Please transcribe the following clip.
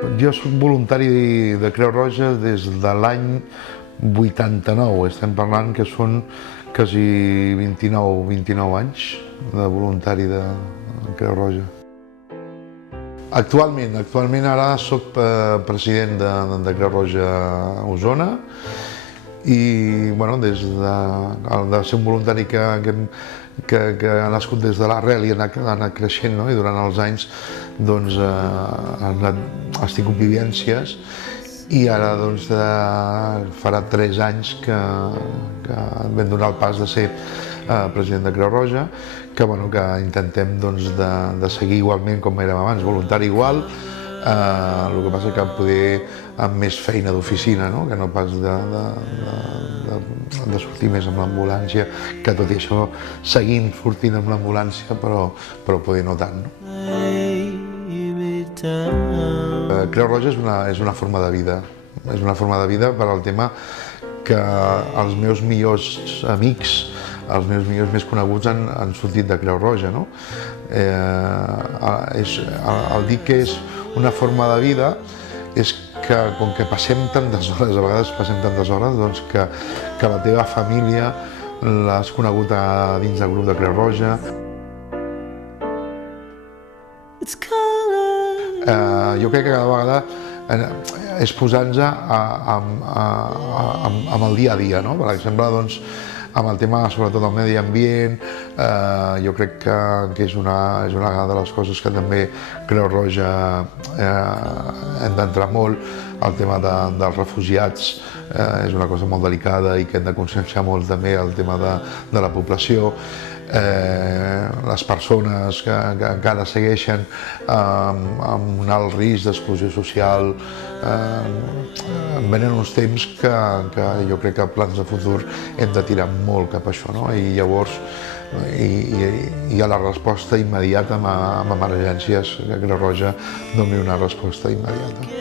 Jo soc voluntari de Creu Roja des de l'any 89, estem parlant que són quasi 29 anys de voluntari de Creu Roja. Actualment ara soc president de Creu Roja a Osona i des de ser un voluntari que ha nascut des de l'arrel i ha anat creixent, no? I durant els anys has tingut vivències i ara farà 3 anys que vam donar el pas de ser president de Creu Roja, que intentem de seguir igualment com érem abans, voluntari igual, el que passa que poder amb més feina d'oficina, que no pas de sortir més amb l'ambulància, que tot i això seguint sortint amb l'ambulància, però poder no tant. Creu Roja és una forma de vida, per al tema que els meus millors amics, els meus millors més coneguts han sortit de Creu Roja, no? El dir que és una forma de vida és que, com que passem tantes hores, a vegades passem tantes hores, que la teva família l'has conegut dins del grup de Creu Roja. Jo crec que cada vegada és posar-nos amb el dia a dia, no? Per exemple, amb el tema, sobretot, del medi ambient, jo crec que és una de les coses que també Creu Roja hem d'entrar molt. El tema dels refugiats és una cosa molt delicada i que hem de conscienciar molt també el tema de la població. Les persones que encara segueixen amb un alt risc d'exclusió social, venen uns temps que jo crec que plans de futur hem de tirar molt cap a això, no? I llavors hi ha la resposta immediata amb emergències, que Creu Roja doni una resposta immediata.